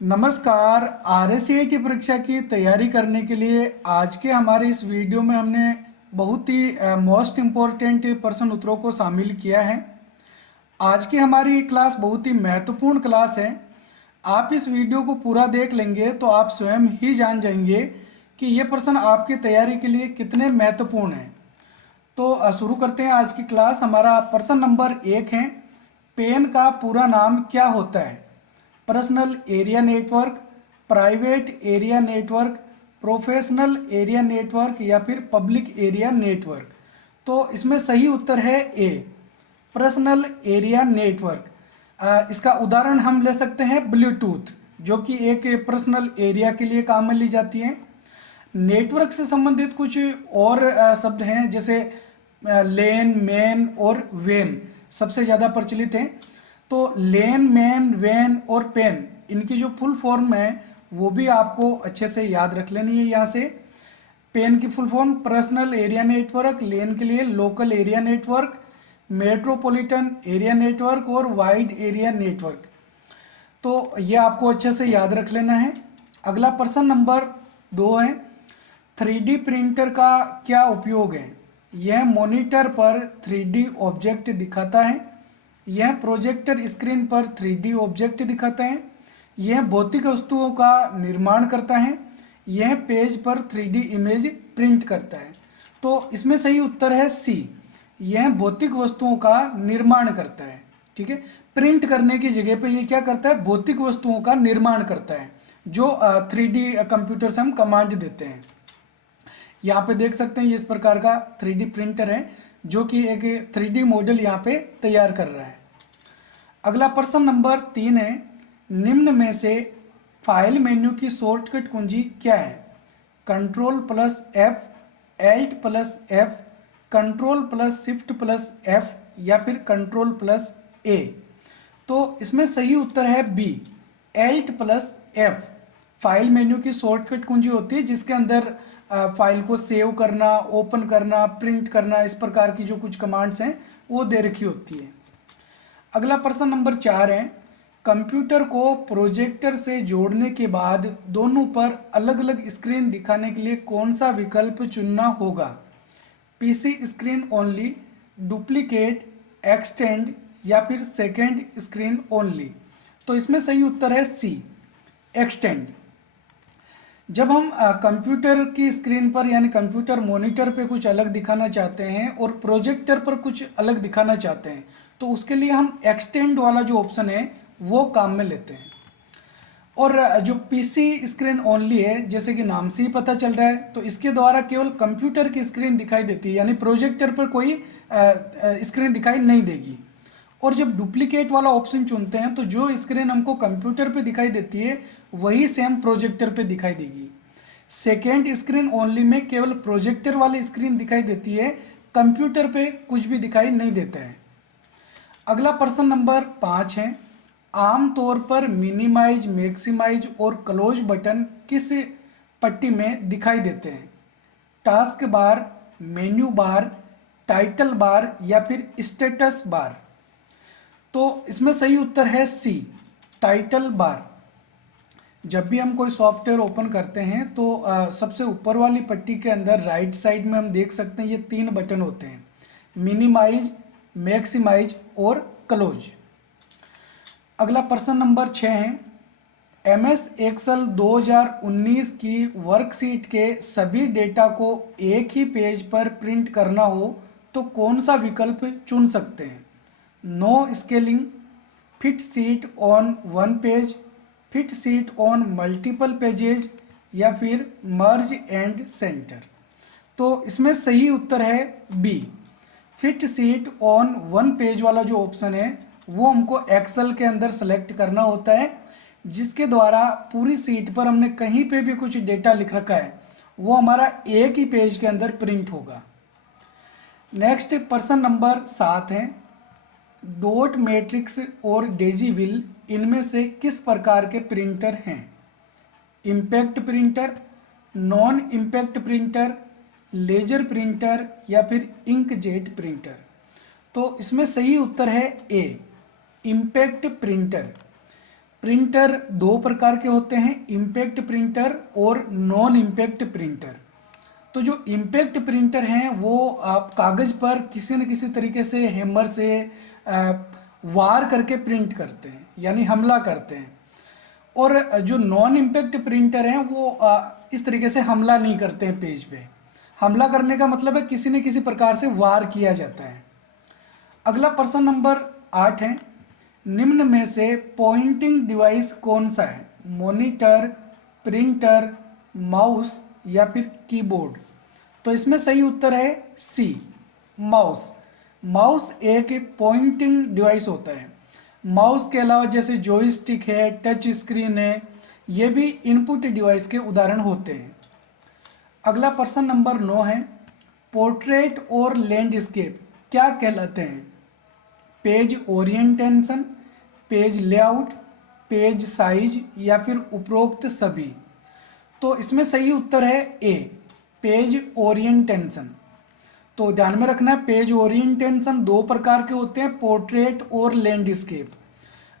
नमस्कार। आरएससीआईटी परीक्षा की तैयारी करने के लिए आज के हमारे इस वीडियो में हमने बहुत ही मोस्ट इम्पोर्टेंट प्रश्न उत्तरों को शामिल किया है। आज की हमारी क्लास बहुत ही महत्वपूर्ण क्लास है। आप इस वीडियो को पूरा देख लेंगे तो आप स्वयं ही जान जाएंगे कि ये प्रश्न आपकी तैयारी के लिए कितने महत्वपूर्ण हैं। तो शुरू करते हैं आज की क्लास। हमारा प्रश्न नंबर 1 है, पेन का पूरा नाम क्या होता है? Personal area network, private area network, professional area network या फिर पब्लिक एरिया नेटवर्क। तो इसमें सही उत्तर है ए, पर्सनल एरिया नेटवर्क। इसका उदाहरण हम ले सकते हैं ब्लूटूथ, जो कि एक पर्सनल एरिया के लिए काम में ली जाती है। नेटवर्क से संबंधित कुछ और शब्द हैं, जैसे लेन, मैन और वेन सबसे ज़्यादा प्रचलित हैं। तो लेन, मैन, वैन और पेन, इनकी जो फुल फॉर्म है वो भी आपको अच्छे से याद रख लेनी है। यहाँ से पेन की full form personal area network, LAN के लिए local area network, metropolitan area network और वाइड एरिया नेटवर्क। तो ये आपको अच्छे से याद रख लेना है। अगला प्रश्न नंबर 2 है, 3D प्रिंटर का क्या उपयोग है? यह मॉनिटर पर 3D ऑब्जेक्ट दिखाता है, यह प्रोजेक्टर स्क्रीन पर 3D ऑब्जेक्ट दिखाता है, यह भौतिक वस्तुओं का निर्माण करता है, यह पेज पर 3D इमेज प्रिंट करता है। तो इसमें सही उत्तर है सी, यह भौतिक वस्तुओं का निर्माण करता है। ठीक है, प्रिंट करने की जगह पे ये क्या करता है? भौतिक वस्तुओं का निर्माण करता है, जो 3D कंप्यूटर से हम कमांड देते हैं। यहाँ पे देख सकते हैं ये इस प्रकार का 3D प्रिंटर है, जो कि एक 3D मॉडल यहाँ पे तैयार कर रहा है। अगला प्रश्न नंबर 3 है, निम्न में से फाइल मेन्यू की शॉर्टकट कुंजी क्या है? Control plus F, Alt plus F, control plus shift plus F या फिर कंट्रोल प्लस ए। तो इसमें सही उत्तर है B, Alt plus F. File menu की शॉर्टकट कुंजी होती है, जिसके अंदर फाइल को सेव करना, ओपन करना, प्रिंट करना, इस प्रकार की जो कुछ कमांड्स हैं वो दे रखी होती है। अगला प्रश्न नंबर 4 है, कंप्यूटर को प्रोजेक्टर से जोड़ने के बाद दोनों पर अलग अलग स्क्रीन दिखाने के लिए कौन सा विकल्प चुनना होगा? PC screen only, duplicate, extend या फिर सेकेंड स्क्रीन ओनली। तो इसमें सही उत्तर है सी, एक्सटेंड। जब हम कंप्यूटर की स्क्रीन पर यानी कंप्यूटर मॉनिटर पे कुछ अलग दिखाना चाहते हैं और प्रोजेक्टर पर कुछ अलग दिखाना चाहते हैं, तो उसके लिए हम एक्सटेंड वाला जो ऑप्शन है वो काम में लेते हैं। और जो पीसी स्क्रीन ओनली है, जैसे कि नाम से ही पता चल रहा है, तो इसके द्वारा केवल कंप्यूटर की स्क्रीन दिखाई देती है, यानी प्रोजेक्टर पर कोई स्क्रीन दिखाई नहीं देगी। और जब डुप्लीकेट वाला ऑप्शन चुनते हैं तो जो स्क्रीन हमको कंप्यूटर पे दिखाई देती है वही सेम प्रोजेक्टर पे दिखाई देगी। सेकेंड स्क्रीन ओनली में केवल प्रोजेक्टर वाली स्क्रीन दिखाई देती है, कंप्यूटर पे कुछ भी दिखाई नहीं देता है। अगला प्रश्न नंबर 5 है, आमतौर पर मिनिमाइज, मैक्सिमाइज और क्लोज बटन किस पट्टी में दिखाई देते हैं? Task bar, menu bar, title bar या फिर स्टेटस बार। तो इसमें सही उत्तर है सी, टाइटल बार। जब भी हम कोई सॉफ्टवेयर ओपन करते हैं तो सबसे ऊपर वाली पट्टी के अंदर राइट साइड में हम देख सकते हैं ये 3 बटन होते हैं, मिनिमाइज, मैक्सिमाइज और क्लोज। अगला प्रश्न नंबर 6 है, एमएस एक्सेल 2019 की वर्कशीट के सभी डेटा को एक ही पेज पर प्रिंट करना हो तो कौन सा विकल्प चुन सकते हैं? No scaling, fit sheet on one page, fit sheet on multiple pages या फिर मर्ज एंड सेंटर। तो इसमें सही उत्तर है B, fit sheet on one page वाला जो ऑप्शन है वो हमको एक्सेल के अंदर सेलेक्ट करना होता है, जिसके द्वारा पूरी सीट पर हमने कहीं पे भी कुछ डेटा लिख रखा है वो हमारा एक ही पेज के अंदर प्रिंट होगा। नेक्स्ट प्रश्न नंबर 7 है, डॉट मैट्रिक्स और डेजीविल इनमें से किस प्रकार के प्रिंटर हैं? Impact printer, non impact printer, laser printer या फिर इंकजेट प्रिंटर। तो इसमें सही उत्तर है ए, इम्पैक्ट प्रिंटर। प्रिंटर दो प्रकार के होते हैं, इम्पैक्ट प्रिंटर और नॉन इम्पैक्ट प्रिंटर। तो जो इम्पैक्ट प्रिंटर हैं वो आप कागज़ पर किसी न किसी तरीके से हैमर से वार करके प्रिंट करते हैं, यानी हमला करते हैं। और जो नॉन इम्पैक्ट प्रिंटर हैं वो इस तरीके से हमला नहीं करते हैं पेज पे। हमला करने का मतलब है किसी न किसी प्रकार से वार किया जाता है। अगला प्रश्न नंबर 8 है, निम्न में से पॉइंटिंग डिवाइस कौन सा है? मॉनिटर, प्रिंटर, माउस या फिर कीबोर्ड? तो इसमें सही उत्तर है सी, माउस। माउस एक पॉइंटिंग डिवाइस होता है। माउस के अलावा जैसे जॉयस्टिक है, टच स्क्रीन है, ये भी इनपुट डिवाइस के उदाहरण होते हैं। अगला प्रश्न नंबर 9 है, पोर्ट्रेट और लैंडस्केप क्या कहलाते हैं? Page orientation, page layout, page size या फिर उपरोक्त सभी? तो इसमें सही उत्तर है ए, पेज ओरिएंटेशन। तो ध्यान में रखना है, पेज ओरिएंटेशन दो प्रकार के होते हैं, पोर्ट्रेट और लैंडस्केप।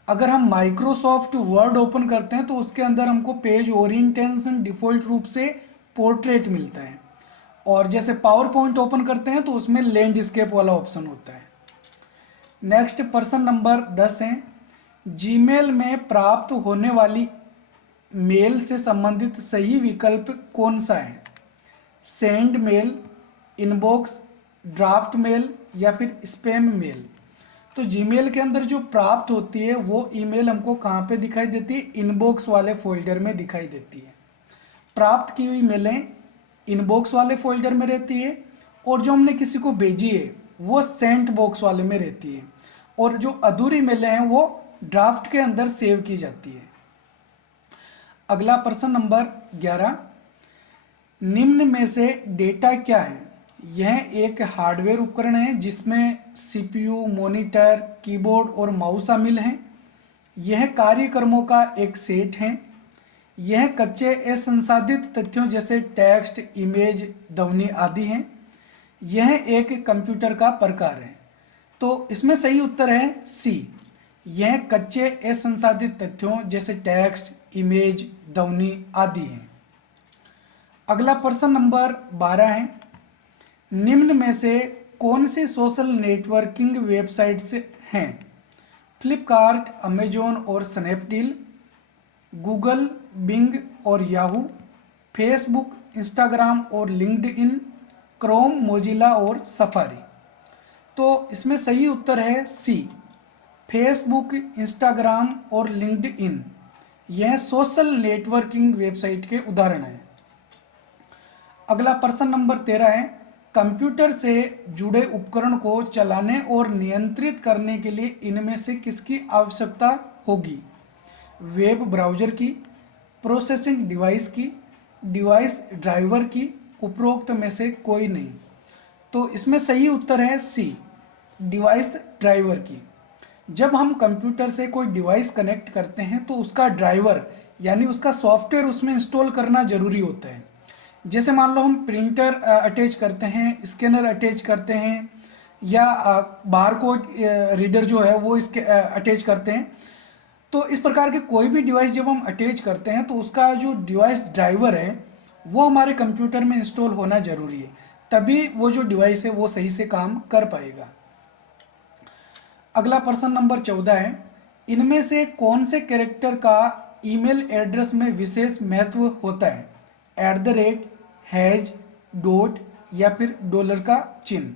अगर हम माइक्रोसॉफ्ट वर्ड ओपन करते हैं तो उसके अंदर हमको पेज ओरिएंटेशन डिफ़ॉल्ट रूप से पोर्ट्रेट मिलता है, और जैसे पावर पॉइंट ओपन करते हैं तो उसमें लैंडस्केप वाला ऑप्शन होता है। नेक्स्ट प्रश्न नंबर 10 है, जीमेल में प्राप्त होने वाली मेल से संबंधित सही विकल्प कौन सा है? Send mail, inbox, draft mail या फिर स्पैम मेल? तो जीमेल के अंदर जो प्राप्त होती है वो ईमेल हमको कहाँ पे दिखाई देती है? इनबॉक्स वाले फोल्डर में दिखाई देती है। प्राप्त की हुई मेलें इनबॉक्स वाले फोल्डर में रहती है, और जो हमने किसी को भेजी है वो सेंट बॉक्स वाले में रहती है, और जो अधूरी मेलें हैं वो ड्राफ्ट के अंदर सेव की जाती है। अगला प्रश्न नंबर 11, निम्न में से डेटा क्या है? यह एक हार्डवेयर उपकरण है जिसमें सीपीयू, मॉनिटर, कीबोर्ड और माउस शामिल हैं। यह कार्यक्रमों का एक सेट है। यह कच्चे असंसाधित तथ्यों जैसे टेक्स्ट, इमेज, ध्वनि आदि हैं। यह एक कंप्यूटर का प्रकार है। तो इसमें सही उत्तर है सी, यह कच्चे असंसाधित तथ्यों जैसे टेक्स्ट, इमेज, ध्वनि आदि हैं। अगला प्रश्न नंबर 12 है, निम्न में से कौन सी सोशल नेटवर्किंग वेबसाइट्स हैं? फ्लिपकार्ट, अमेजोन और स्नैपडील, गूगल, बिंग और याहू, फेसबुक, इंस्टाग्राम और लिंक्डइन, क्रोम, मोजिला और सफारी? तो इसमें सही उत्तर है सी, फेसबुक, इंस्टाग्राम और लिंक्डइन। यह सोशल नेटवर्किंग वेबसाइट के उदाहरण हैं। अगला प्रश्न नंबर 13 है, कंप्यूटर से जुड़े उपकरण को चलाने और नियंत्रित करने के लिए इनमें से किसकी आवश्यकता होगी? वेब ब्राउज़र की, प्रोसेसिंग डिवाइस की, डिवाइस ड्राइवर की, उपरोक्त में से कोई नहीं? तो इसमें सही उत्तर है सी, डिवाइस ड्राइवर की। जब हम कंप्यूटर से कोई डिवाइस कनेक्ट करते हैं तो उसका ड्राइवर यानी उसका सॉफ्टवेयर उसमें इंस्टॉल करना ज़रूरी होता है। जैसे मान लो हम प्रिंटर अटैच करते हैं, स्कैनर अटैच करते हैं, या बारकोड रीडर जो है वो इसके अटैच करते हैं। तो इस प्रकार के कोई भी डिवाइस जब हम अटैच करते हैं तो उसका जो डिवाइस ड्राइवर है वो हमारे कंप्यूटर में इंस्टॉल होना ज़रूरी है, तभी वो जो डिवाइस है वो सही से काम कर पाएगा। अगला प्रश्न नंबर 14 है, इनमें से कौन से कैरेक्टर का ईमेल एड्रेस में विशेष महत्व होता है? @ हैज, डॉट या फिर डॉलर का चिन्ह?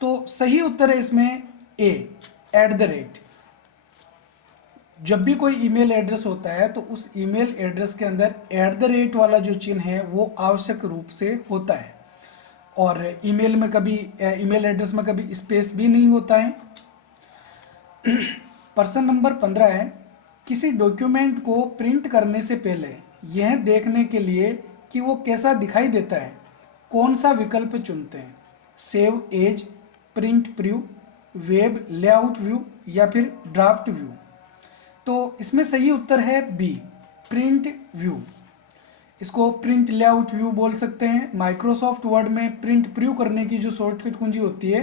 तो सही उत्तर है इसमें ए, @ जब भी कोई ईमेल एड्रेस होता है तो उस ईमेल एड्रेस के अंदर @ वाला जो चिन्ह है वो आवश्यक रूप से होता है, और ईमेल में कभी ईमेल एड्रेस में कभी स्पेस भी नहीं होता है। प्रश्न नंबर 15 है, किसी डॉक्यूमेंट को प्रिंट करने से पहले यह देखने के लिए कि वो कैसा दिखाई देता है कौन सा विकल्प चुनते हैं? Save as, print preview, web layout view या फिर ड्राफ्ट व्यू? तो इसमें सही उत्तर है बी, प्रिंट व्यू। इसको प्रिंट लेआउट व्यू बोल सकते हैं। माइक्रोसॉफ्ट वर्ड में प्रिंट प्रीव्यू करने की जो शॉर्टकट कुंजी होती है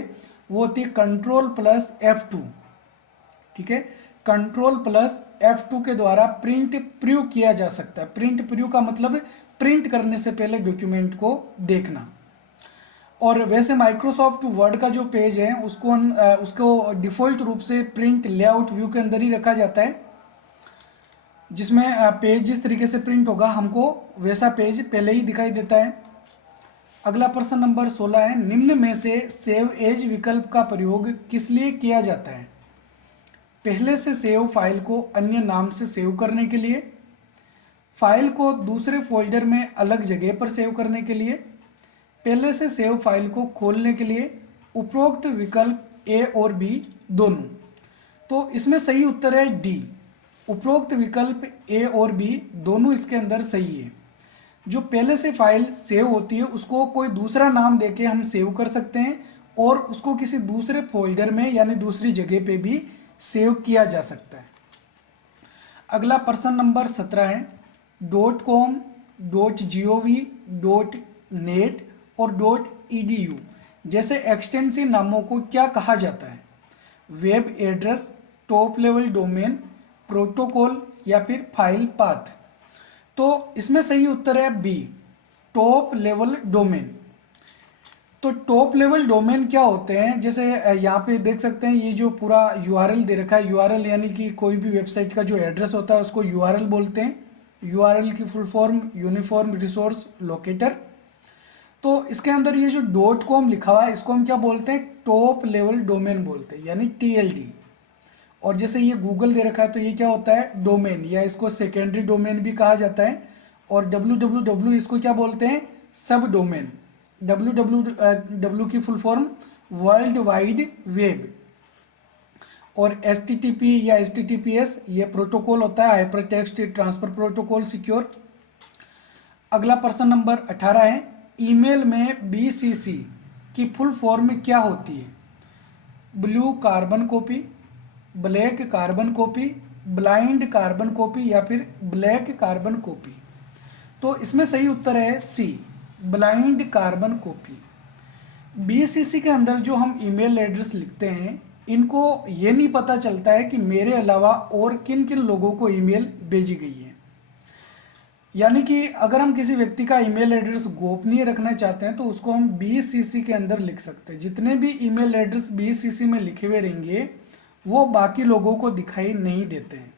वो होती है Ctrl+F2, ठीक है, Ctrl+ F2 के द्वारा प्रिंट प्रीव्यू किया जा सकता है। प्रिंट प्रीव्यू का मतलब प्रिंट करने से पहले डॉक्यूमेंट को देखना। और वैसे माइक्रोसॉफ्ट वर्ड का जो पेज है उसको डिफ़ॉल्ट रूप से प्रिंट लेआउट व्यू के अंदर ही रखा जाता है, जिसमें पेज जिस तरीके से प्रिंट होगा हमको वैसा पेज पहले ही दिखाई देता है। अगला प्रश्न नंबर 16 है, निम्न में से सेव एज विकल्प का प्रयोग किस लिए किया जाता है? पहले से सेव फाइल को अन्य नाम से सेव करने के लिए, फाइल को दूसरे फोल्डर में अलग जगह पर सेव करने के लिए, पहले से सेव फाइल को खोलने के लिए, उपरोक्त विकल्प ए और बी दोनों। तो इसमें सही उत्तर है डी, उपरोक्त विकल्प ए और बी दोनों इसके अंदर सही है। जो पहले से फाइल सेव होती है उसको कोई दूसरा नाम देके हम सेव कर सकते हैं और उसको किसी दूसरे फोल्डर में यानी दूसरी जगह पे भी सेव किया जा सकता है। अगला प्रश्न नंबर 17 है, .com, .gov, .net और .edu जैसे एक्सटेंसिव नामों को क्या कहा जाता है? Web address, top level domain, protocol या फिर फाइल पाथ। तो इसमें सही उत्तर है बी, टॉप लेवल डोमेन। तो टॉप लेवल डोमेन क्या होते हैं? जैसे यहाँ पे देख सकते हैं ये जो पूरा यूआरएल दे रखा है, यूआरएल यानी कि कोई भी वेबसाइट का जो एड्रेस होता है उसको यूआरएल बोलते हैं। यूआरएल की full form uniform resource locator. तो इसके अंदर ये जो .com लिखा हुआ है इसको हम क्या बोलते हैं? टॉप लेवल डोमेन बोलते हैं, यानी TLD। और जैसे ये गूगल दे रखा है तो ये क्या होता है? डोमेन, या इसको सेकेंडरी डोमेन भी कहा जाता है। और www इसको क्या बोलते हैं? सब डोमेन। www की full form world wide web. और HTTP या HTTPS ये प्रोटोकॉल होता है, hyper text transfer protocol secure. अगला प्रश्न नंबर 18 है, ईमेल में BCC की फुल फॉर्म क्या होती है? Blue carbon copy, black carbon copy, blind carbon copy या फिर ब्लैक कार्बन कॉपी। तो इसमें सही उत्तर है सी, ब्लाइंड कार्बन कॉपी। BCC के अंदर जो हम ईमेल एड्रेस लिखते हैं इनको ये नहीं पता चलता है कि मेरे अलावा और किन किन लोगों को ईमेल भेजी गई है। यानी कि अगर हम किसी व्यक्ति का ईमेल एड्रेस गोपनीय रखना चाहते हैं तो उसको हम BCC के अंदर लिख सकते हैं। जितने भी ईमेल एड्रेस BCC में लिखे हुए रहेंगे वो बाकी लोगों को दिखाई नहीं देते हैं।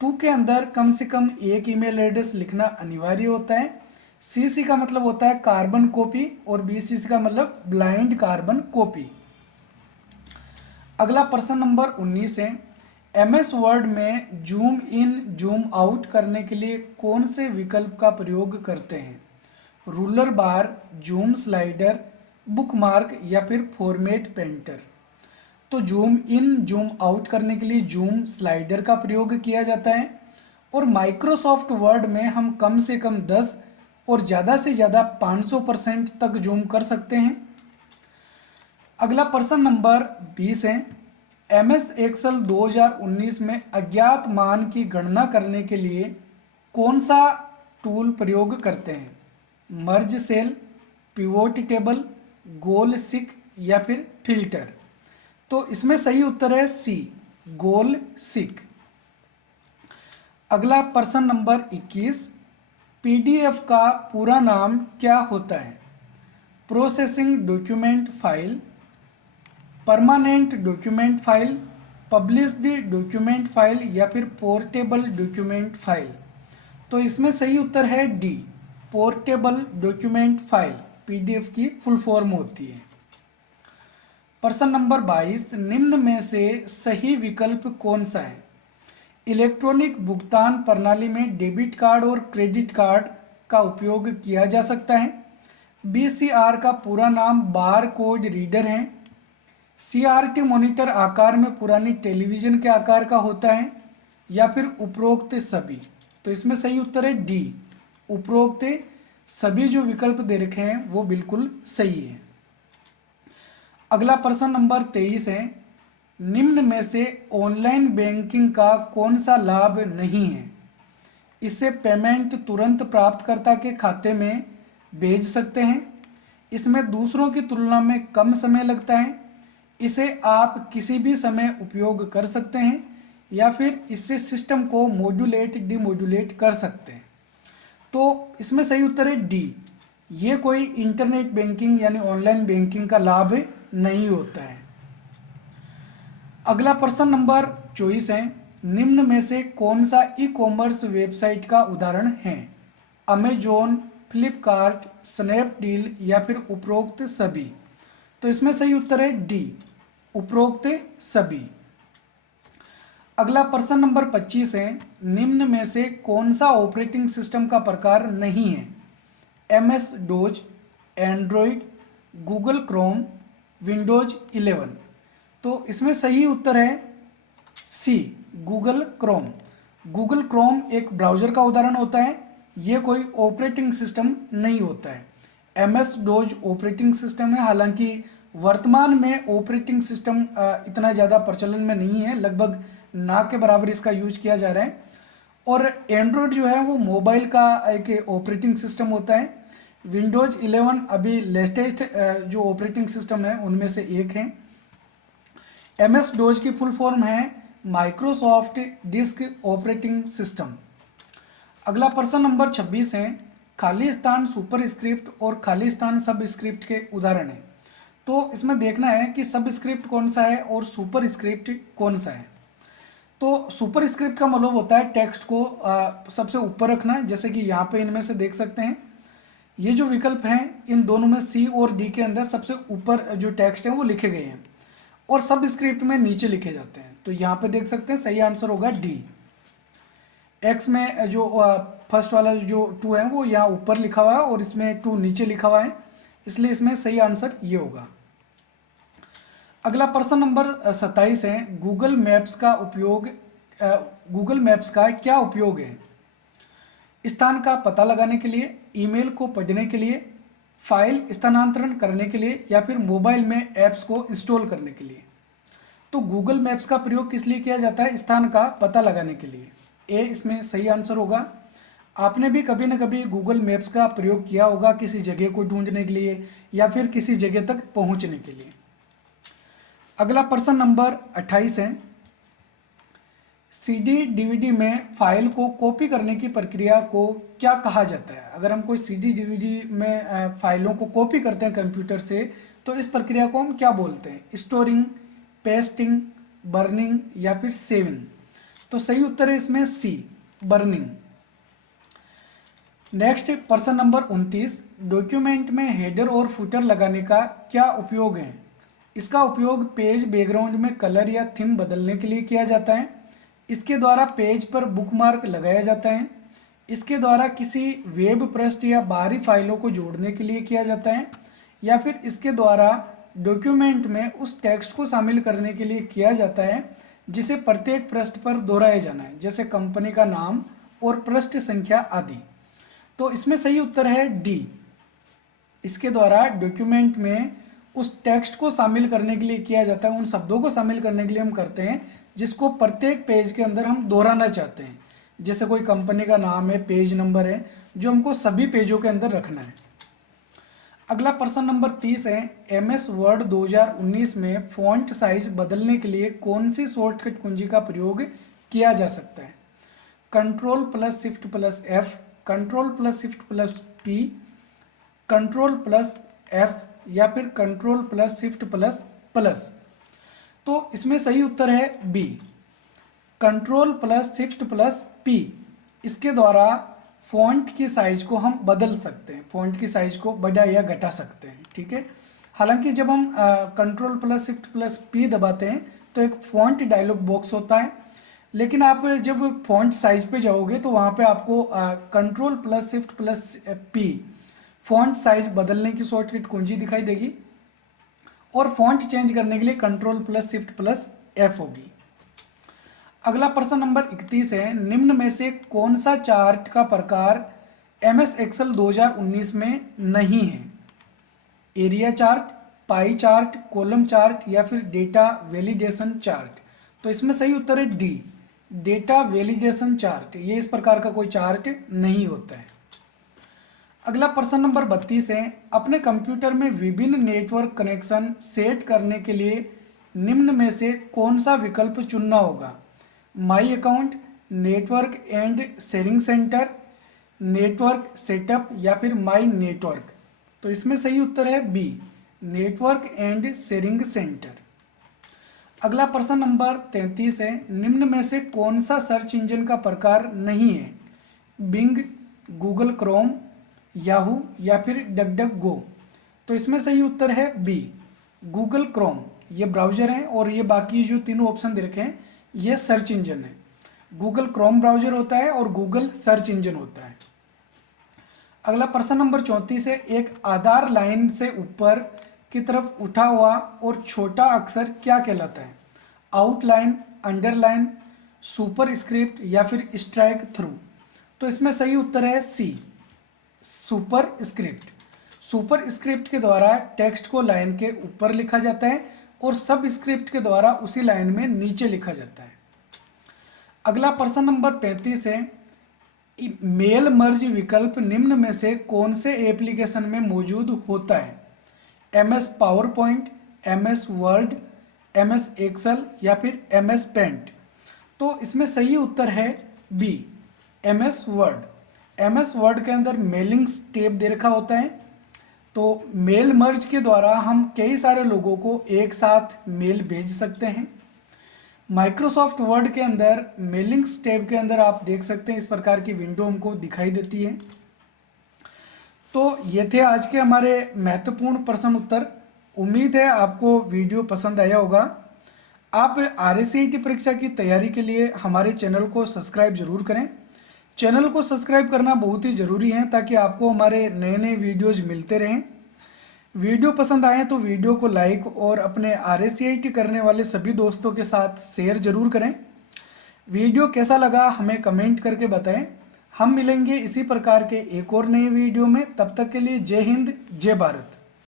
2 के अंदर कम से कम एक ईमेल एड्रेस लिखना अनिवार्य होता है। CC का मतलब होता है कार्बन कॉपी और BCC का मतलब ब्लाइंड कार्बन कॉपी। अगला प्रश्न नंबर 19 है, MS वर्ड में जूम इन जूम आउट करने के लिए कौन से विकल्प का प्रयोग करते हैं? रूलर बार, जूम स्लाइडर, बुकमार्क या फिर फॉर्मेट पेंटर। तो जूम इन जूम आउट करने के लिए जूम स्लाइडर का प्रयोग किया जाता है। और माइक्रोसॉफ्ट वर्ड में हम कम से कम 10 और ज़्यादा से ज़्यादा 500% तक जूम कर सकते हैं। अगला प्रश्न नंबर 20 है, MS एक्सेल 2019 में अज्ञात मान की गणना करने के लिए कौन सा टूल प्रयोग करते हैं? मर्ज सेल, पिवोट टेबल, गोल सिक या फिर फिल्टर। तो इसमें सही उत्तर है सी, गोल सिक। अगला प्रश्न नंबर 21, PDF का पूरा नाम क्या होता है? Processing document file, permanent document file, published document file या फिर पोर्टेबल डॉक्यूमेंट फाइल। तो इसमें सही उत्तर है D, portable document file PDF की फुल फॉर्म होती है। प्रश्न नंबर 22, निम्न में से सही विकल्प कौन सा है? इलेक्ट्रॉनिक भुगतान प्रणाली में डेबिट कार्ड और क्रेडिट कार्ड का उपयोग किया जा सकता है। BCR का पूरा नाम बार कोड रीडर है। CRT मॉनिटर आकार में पुरानी टेलीविज़न के आकार का होता है या फिर उपरोक्त सभी। तो इसमें सही उत्तर है डी, उपरोक्त सभी। जो विकल्प दे रखे हैं वो बिल्कुल सही है। अगला प्रश्न नंबर 23 है, निम्न में से ऑनलाइन बैंकिंग का कौन सा लाभ नहीं है? इससे पेमेंट तुरंत प्राप्तकर्ता के खाते में भेज सकते हैं, इसमें दूसरों की तुलना में कम समय लगता है, इसे आप किसी भी समय उपयोग कर सकते हैं, या फिर इससे सिस्टम को मॉड्यूलेट डिमॉड्यूलेट कर सकते हैं। तो इसमें सही उत्तर है डी, ये कोई इंटरनेट बैंकिंग यानी ऑनलाइन बैंकिंग का लाभ नहीं होता है। अगला प्रश्न नंबर 24 है, निम्न में से कौन सा ई कॉमर्स वेबसाइट का उदाहरण है? अमेजोन, फ्लिपकार्ट, स्नैपडील या फिर उपरोक्त सभी? तो इसमें सही उत्तर है डी, उपरोक्त सभी। अगला प्रश्न नंबर 25 है, निम्न में से कौन सा ऑपरेटिंग सिस्टम का प्रकार नहीं है? MS dose, Android, Google Chrome, Windows 11? तो इसमें सही उत्तर है सी, गूगल क्रोम। गूगल क्रोम एक ब्राउज़र का उदाहरण होता है, ये कोई ऑपरेटिंग सिस्टम नहीं होता है। MS डोज ऑपरेटिंग सिस्टम है, हालांकि वर्तमान में ऑपरेटिंग सिस्टम इतना ज़्यादा प्रचलन में नहीं है, लगभग ना के बराबर इसका यूज किया जा रहा है। और एंड्रॉयड जो है वो मोबाइल का एक ऑपरेटिंग सिस्टम होता है। विंडोज 11 अभी लेटेस्ट जो ऑपरेटिंग सिस्टम है उनमें से एक है। MS डोज की फुल फॉर्म है माइक्रोसॉफ्ट डिस्क ऑपरेटिंग सिस्टम। अगला प्रश्न नंबर 26 है, खाली स्थान सुपर स्क्रिप्ट और खाली स्थान सब स्क्रिप्ट के उदाहरण हैं। तो इसमें देखना है कि सब स्क्रिप्ट कौन सा है और सुपर स्क्रिप्ट कौन सा है। तो सुपर स्क्रिप्ट का मतलब होता है टेक्स्ट को सबसे ऊपर रखना, जैसे कि यहाँ पे इनमें से देख सकते हैं ये जो विकल्प हैं इन दोनों में सी और डी के अंदर सबसे ऊपर जो टेक्स्ट है वो लिखे गए हैं और सब स्क्रिप्ट में नीचे लिखे जाते हैं। तो यहाँ पे देख सकते हैं सही आंसर होगा डी। एक्स में जो फर्स्ट वाला जो 2 है वो यहाँ ऊपर लिखा हुआ है और इसमें 2 नीचे लिखा हुआ है, इसलिए इसमें सही आंसर ये होगा। अगला प्रश्न नंबर 27 है, गूगल मैप्स का क्या उपयोग है? स्थान का पता लगाने के लिए, ईमेल को पढ़ने के लिए, फाइल स्थानांतरण करने के लिए या फिर मोबाइल में ऐप्स को इंस्टॉल करने के लिए? तो गूगल मैप्स का प्रयोग किस लिए किया जाता है? स्थान का पता लगाने के लिए। ए इसमें सही आंसर होगा। आपने भी कभी न कभी गूगल मैप्स का प्रयोग किया होगा किसी जगह को ढूंढने के लिए या फिर किसी जगह तक पहुंचने के लिए। अगला प्रश्न नंबर 28 है, CD DVD में फाइल को कॉपी करने की प्रक्रिया को क्या कहा जाता है? अगर हम कोई CD DVD में फाइलों को कॉपी करते हैं कंप्यूटर से तो इस प्रक्रिया को हम क्या बोलते हैं? स्टोरिंग, पेस्टिंग, बर्निंग या फिर सेविंग? तो सही उत्तर है इसमें सी, बर्निंग। नेक्स्ट प्रश्न नंबर 29, डॉक्यूमेंट में हेडर और फुटर लगाने का क्या उपयोग है? इसका उपयोग पेज बैकग्राउंड में कलर या थीम बदलने के लिए किया जाता है। इसके द्वारा पेज पर बुकमार्क लगाया जाता है। इसके द्वारा किसी वेब पृष्ठ या बाहरी फाइलों को जोड़ने के लिए किया जाता है या फिर इसके द्वारा डॉक्यूमेंट में उस टेक्स्ट को शामिल करने के लिए किया जाता है जिसे प्रत्येक पृष्ठ पर दोहराया जाना है, जैसे कंपनी का नाम और पृष्ठ संख्या आदि। तो इसमें सही उत्तर है डी, इसके द्वारा डॉक्यूमेंट में उस टेक्स्ट को शामिल करने के लिए किया जाता है, उन शब्दों को शामिल करने के लिए हम करते हैं जिसको प्रत्येक पेज के अंदर हम दोहराना चाहते हैं, जैसे कोई कंपनी का नाम है, पेज नंबर है, जो हमको सभी पेजों के अंदर रखना है। अगला प्रश्न नंबर 30 है, MS वर्ड 2019 में फॉन्ट साइज बदलने के लिए कौन सी शॉर्टकट कुंजी का प्रयोग किया जा सकता है? Ctrl+Shift+F, Ctrl+Shift+P, Ctrl+F या फिर Ctrl+Shift++। तो इसमें सही उत्तर है बी, Ctrl+Shift+P। इसके द्वारा फॉन्ट की साइज को हम बदल सकते हैं, फॉन्ट की साइज को बढ़ा या घटा सकते हैं, ठीक है। हालांकि जब हम Ctrl+Shift+P दबाते हैं तो एक फॉन्ट डायलॉग बॉक्स होता है, लेकिन आप जब फॉन्ट साइज पे जाओगे तो वहाँ पे आपको Ctrl+Shift+P फॉन्ट साइज बदलने की शॉर्टकट कुंजी दिखाई देगी और फॉन्ट चेंज करने के लिए Ctrl+Shift+F होगी। अगला प्रश्न नंबर 31 है, निम्न में से कौन सा चार्ट का प्रकार MS एक्सेल 2019 में नहीं है? Area chart, pie chart, column chart या फिर डेटा वैलिडेशन चार्ट? तो इसमें सही उत्तर है डी, डेटा वैलिडेशन चार्ट। ये इस प्रकार का कोई चार्ट नहीं होता है। अगला प्रश्न नंबर 32 है, अपने कंप्यूटर में विभिन्न नेटवर्क कनेक्शन सेट करने के लिए निम्न में से कौन सा विकल्प चुनना होगा? My account, network and sharing centre, network setup या फिर माई नेटवर्क। तो इसमें सही उत्तर है B, network and sharing centre. अगला प्रश्न नंबर 33 है, निम्न में से कौन सा सर्च इंजन का प्रकार नहीं है? बिंग, गूगल क्रोम, याहू या फिर डक गो। तो इसमें सही उत्तर है बी, गूगल क्रोम। ये ब्राउज़र है और ये बाकी जो तीनों ऑप्शन दे रखे हैं ये सर्च इंजन है। गूगल क्रोम ब्राउज़र होता है और गूगल सर्च इंजन होता है। अगला प्रश्न नंबर 34 है, एक आधार लाइन से ऊपर की तरफ उठा हुआ और छोटा अक्षर क्या कहलाता है? आउटलाइन, अंडरलाइन, सुपर स्क्रिप्ट या फिर स्ट्राइक थ्रू। तो इसमें सही उत्तर है सी, सुपर स्क्रिप्ट। सुपर स्क्रिप्ट के द्वारा टेक्स्ट को लाइन के ऊपर लिखा जाता है और सब स्क्रिप्ट के द्वारा उसी लाइन में नीचे लिखा जाता है। अगला प्रश्न नंबर 35 है, मेल मर्ज विकल्प निम्न में से कौन से एप्लीकेशन में मौजूद होता है? MS PowerPoint, MS Word, MS Excel या फिर MS पेंट। तो इसमें सही उत्तर है B, MS Word. MS Word के अंदर मेलिंग टैब दे रखा होता है, तो मेल मर्ज के द्वारा हम कई सारे लोगों को एक साथ मेल भेज सकते हैं। माइक्रोसॉफ्ट वर्ड के अंदर मेलिंग्स टैब के अंदर आप देख सकते हैं इस प्रकार की विंडो हमको दिखाई देती है। तो ये थे आज के हमारे महत्वपूर्ण प्रश्न उत्तर। उम्मीद है आपको वीडियो पसंद आया होगा। आप RSCET परीक्षा की तैयारी के लिए हमारे चैनल को सब्सक्राइब जरूर करें। चैनल को सब्सक्राइब करना बहुत ही ज़रूरी है ताकि आपको हमारे नए नए वीडियोज़ मिलते रहें। वीडियो पसंद आए तो वीडियो को लाइक और अपने RSCET करने वाले सभी दोस्तों के साथ शेयर जरूर करें। वीडियो कैसा लगा हमें कमेंट करके बताएं। हम मिलेंगे इसी प्रकार के एक और नए वीडियो में। तब तक के लिए जय हिंद, जय भारत।